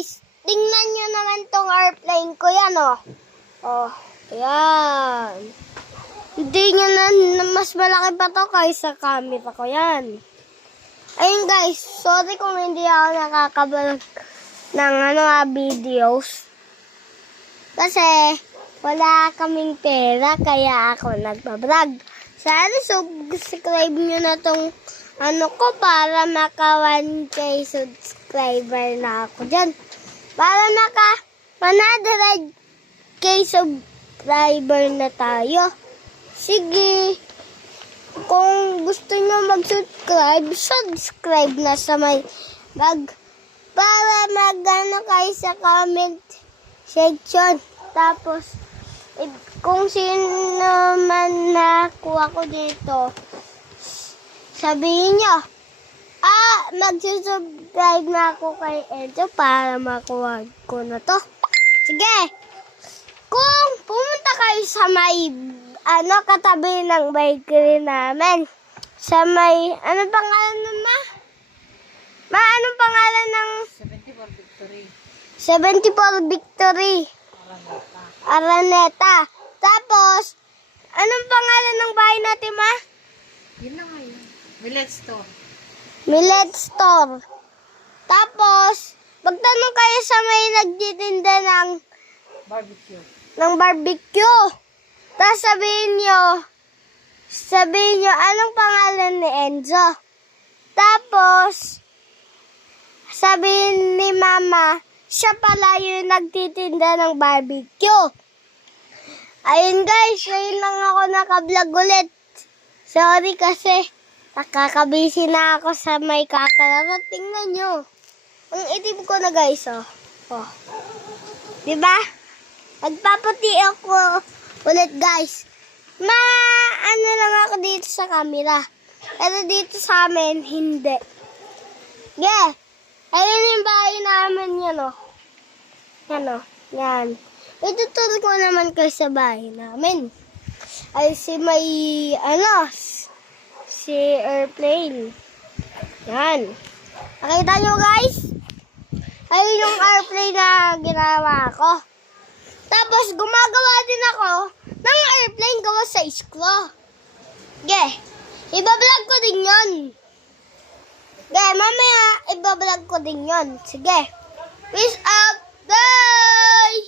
guys, tingnan nyo naman tong airplane ko yan, oh. Oh, yan. Hindi nyo na mas malaki pa to kaysa camera ko yan. Ayun guys, sorry kung hindi ako nakakabalag ng videos. Kasi wala kaming pera kaya ako nagbablog. Sana subscribe nyo na tong ko para maka 1K subscriber na ako dyan. Para maka 100K subscriber na tayo. Sige, kung gusto nyo mag-subscribe, subscribe na sa may para magano kayo sa comment section. Tapos, kung sino man nakuha ko dito, sabihin nyo, magsusubscribe na ako kay Enzo para makuha ko na to. Sige, kung pumunta kayo sa may, katabi ng bakery namin, sa may, anong pangalan naman? Anong pangalan ng 74 Victory. 74 Victory. Araneta. Tapos, anong pangalan ng bahay natin, ma? Yun na nga yun. Millet Store. Millet Store. Tapos, magtanong kayo sa may nagtitinda ng Barbecue. Tapos sabihin nyo, anong pangalan ni Enzo? Tapos, sabihin ni Mama, siya pala yung nagtitinda ng barbecue. Ayun guys, ngayon lang ako nakablog ulit. Sorry kasi nakakabisi na ako sa may kakalat. Tingnan nyo. Ang itim ko na guys, oh. Oh. Diba? Magpaputi ako ulit guys. Lang ako dito sa camera. Pero dito sa amin, hindi. Yeah. Ayun yung bahay namin yan, oh. Yan, oh. Yan. Ituturo ko naman kayo sa bahay namin. Ay, si airplane. Yan. Nakita nyo, guys? Ayun yung airplane na ginawa ko. Tapos, gumagawa din ako ng airplane gawa sa isklo. Yeah. Ibablog ko din yun. Yeah, mamaya ibablog ko din yun. Sige. Peace out. Bye!